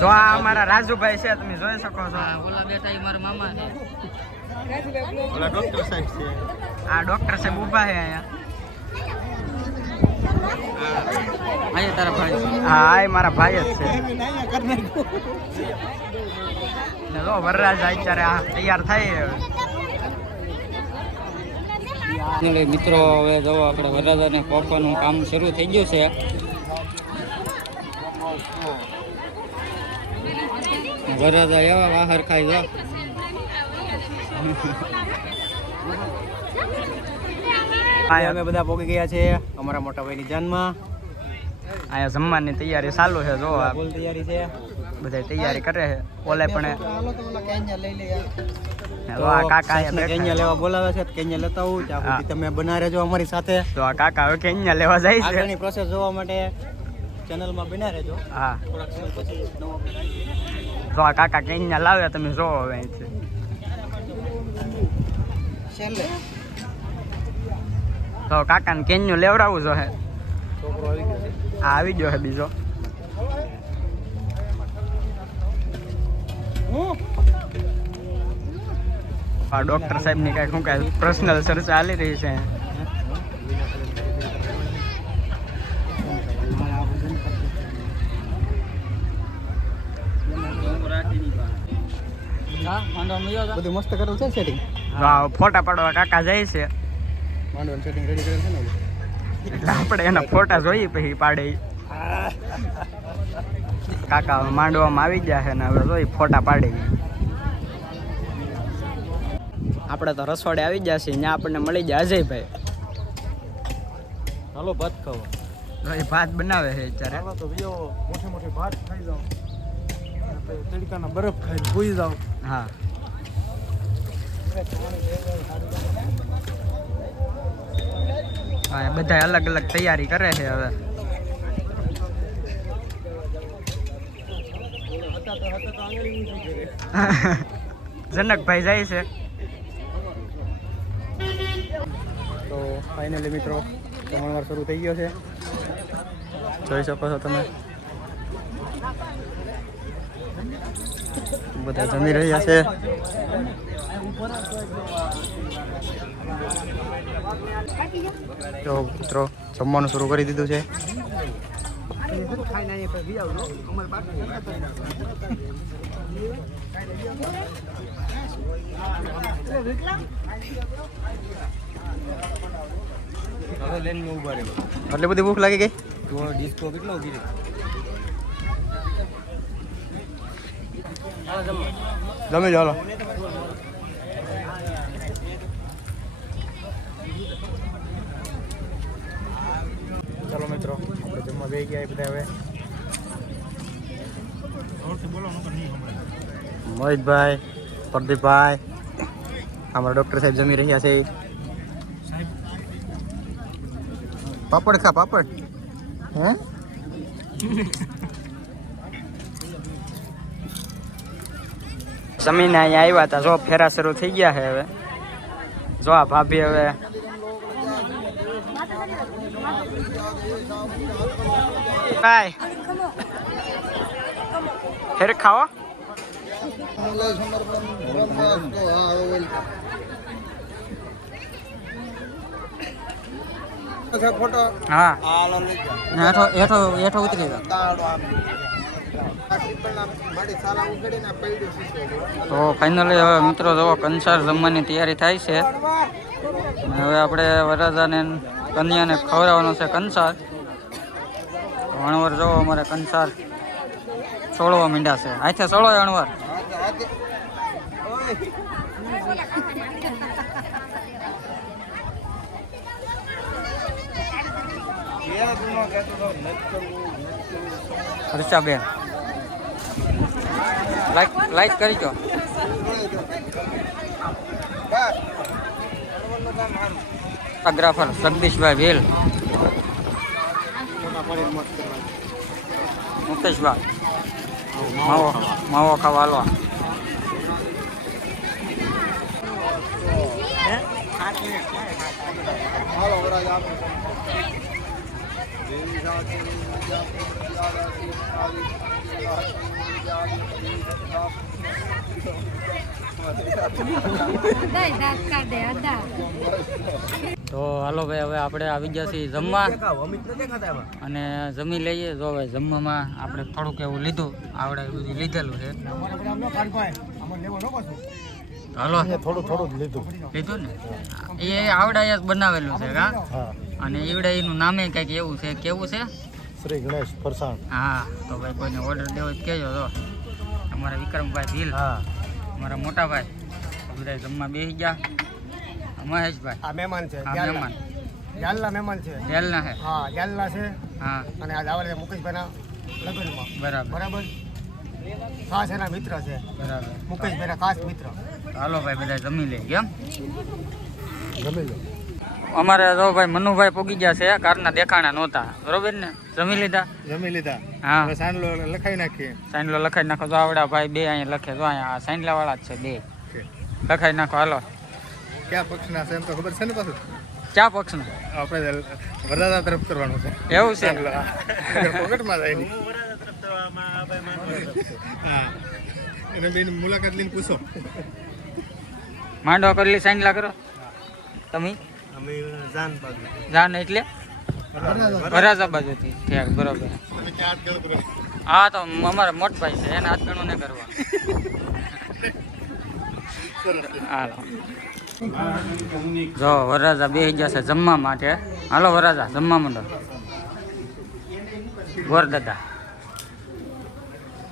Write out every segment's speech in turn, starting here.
તો આ અમારા રાજુભાઈ છે, તમે જોઈ શકો છો. ઓલા બેટા એ મારા મામા છે. ઓલા ડોક્ટર સાહેબ છે. આ ડોક્ટર સાહેબ ઊભા છે અહીંયા. તારા ભાઈ? હા, આ મારા ભાઈ જ છે. ચલો વરરાજ અત્યારે તૈયાર થાય. મિત્રો હવે જો આપણે વરરાજાને કોપવાનું કામ શરૂ થઈ ગયું છે. વરરાજા એવા બહાર ખાઈ જાય. અમે બધા પહોંચી ગયા છે અમારા મોટા ભાઈની જાનમાં. અહીંયા જમવાની તૈયારી ચાલુ છે. જો ફૂલ તૈયારી છે, બધા તૈયારી કરે છે. ઓલે પણ કાકા કેન્યા લેવા બોલાવે છે. કેન્યા લેતા આવું ત્યાં સુધી તમે બના રહેજો અમારી સાથે. તો આ કાકા હવે કેન્યા લેવા જાય છે. આગળની પ્રોસેસ જોવા માટે ચેનલમાં બના રહેજો. હા, થોડાક સમય પછી તો આ કાકા કેન્યા લાવે, તમે જોવો હવે અહીંથી છેલ્લે. તો કાકાને કેન્યું લેવડાવવું જો હે. છોકરો આવી ગયો છે. હા, આવી ગયો છે બીજો. આ ડોક્ટર સાહેબ ની કઈ શું કઈ પર્સનલ ચર્ચા ચાલી રહી છે. બધું મસ્ત કરેલું છે સેટિંગ. ફોટા પાડવા કાકા જાય છે. માંડવાનું સેટિંગ રેડી કરેલું છે ને એટલે આપણે એના ફોટા જોઈએ પછી પાડે. કાકા માંડવામાં આવી ગયા છે ને હવે જોઈ ફોટા પાડે. આપણે તો રસોડે આવી ગયા છીએ. ત્યાં આપણને મળી જાય અજયભાઈ. હાલો ભાત ખાવા. એ ભાત બનાવે છે અત્યારે. તો મોટે મોટે ભાત ખાઈ જાઓ, તડકાના બરફ ખાઈને ભૂઈ જાઓ. હા, હા, બધા અલગ અલગ તૈયારી કરે છે હવે. જનકભાઈ જાય છે. તો ફાઇનલી મિત્રો જમણવાર શરૂ થઈ ગયો છે. જોઈ શકો છો તમે. બધા જમી રહ્યા છે. તો મિત્રો જમવાનું શરૂ કરી દીધું છે. એટલે બધી ભૂખ લાગી ગઈ. ડિસ્કો કેટલો ઉભી જમી ચાલો. ચાલો મિત્રો આપણે જમવા બે ગયા બધા. હવે મોહિતભાઈ, પ્રદીપભાઈ, અમારા ડોક્ટર સાહેબ જમી રહ્યા છે. પાપડ ખા પાપડ. હે જમીને અહીંયા આવ્યા હતા. જો ફેરા શરૂ થઈ ગયા છે હવે. જો આ ભાભી હવે બાય ફેર ખાઓ. હા, હેઠો ઉતરી જાઓ. તો ફાઇનલી હવે મિત્રો જો કંસાર જમવાની તૈયારી થાય છે. હવે આપણે વરરાજાને કન્યાને ખવડાવવાનો છે કંસાર. અણવર જો અમારે કંસાર છોડવા માંડ્યા છે. આથી છોડો અણવર. હર્ષાબેન લાઈક કરી દો. ફોટોગ્રાફર જગદીશભાઈ ભેલ, મુકેશભાઈ માવો ખાવા હાલવા. તો હાલો ભાઈ હવે આપણે આવી ગયા છીએ જમવા અને જમી લઈએ. જો ભાઈ જમવામાં આપણે થોડુંક એવું લીધું, આવડે બધું લીધેલું છે. હાલો થોડું લીધું ને એ આવડા જ બનાવેલું છે કા. અને ઈવડે એનું નામે કંઈક એવું છે, કેવું છે? શ્રી ગણેશ ફરસાણ. હા તો ભાઈ કોઈને ઓર્ડર દેવો જ કહેજો. તો અમારા વિક્રમભાઈ ભીલ, અમારા મોટા ભાઈ બધા જમવા બેસી ગયા. મહેશભાઈ આ મહેમાન છે, મહેમાન યાલના મહેમાન છે. યાલના છે? હા યાલના છે. હા. અને આ આવડે મુકેશભાઈના લગ્નમાં. બરાબર. ખાસ એના મિત્ર છે. બરાબર. મુકેશભાઈના ખાસ મિત્ર. હાલો ભાઈ બધા જમી લે. કેમ જમી લો. અમારે તો ભાઈ મનુભાઈ પોગી ગયા છે, કારના દેખાણા નહોતા. બરોબર ને? જમી લીધા. હા. સાંડલો લખાઈ નાખીએ. સાંડલો લખાઈ નાખો. તો આવડા ભાઈ બે અહીંયા લખે. તો અહીંયા સાંડલા વાળા જ છે બે. લખાઈ નાખો. હાલો. ક્યાં પક્ષના છે એમ તો ખબર છે ને? પાછું ક્યાં પક્ષનો? આપણે વરરાજા તરફ કરવાનું છે. એવું છે? પોકેટમાં જાય નહીં. હા એને બેન મુલાકાત લઈને પૂછો. માંડવા કરેલી સાંડલા કરો તમે? અમે જાન જાન એટલે વરાજા બાજુથી. ઠીક, બરોબર. હા તો અમારા મોટભાઈ છે, એને હાથ ગણું નહીં કરવા. હાલો જો વરરાજા બેસી ગયા છે જમવા માટે. હાલો વરરાજા જમવા માંડો.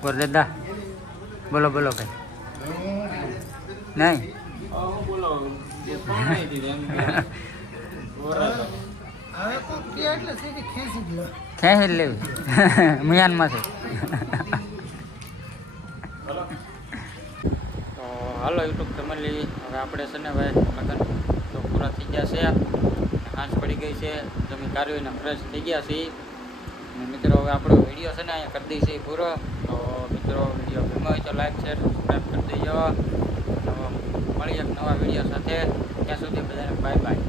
ગોરદાદા બોલો ભાઈ. નહીં ખેંચી લેવી મિયાનમાંથી. તો હાલો યુટ્યુબ ફેમિલી, હવે આપણે છે ને ભાઈ લગન તો પૂરા થઈ ગયા છે. સાંજ પડી ગઈ છે, તમે કાર્યોને ફ્રેશ થઈ ગયા છીએ. અને મિત્રો હવે આપણો વિડીયો છે ને અહીંયા કરી દઈએ છીએ પૂરો. તો મિત્રો વિડીયો ગમ્યો હોય તો લાઈક શેર સબસ્ક્રાઈબ કરી દેજો. તો મળીએ એક નવા વિડીયો સાથે. ત્યાં સુધી બધાને બાય બાય.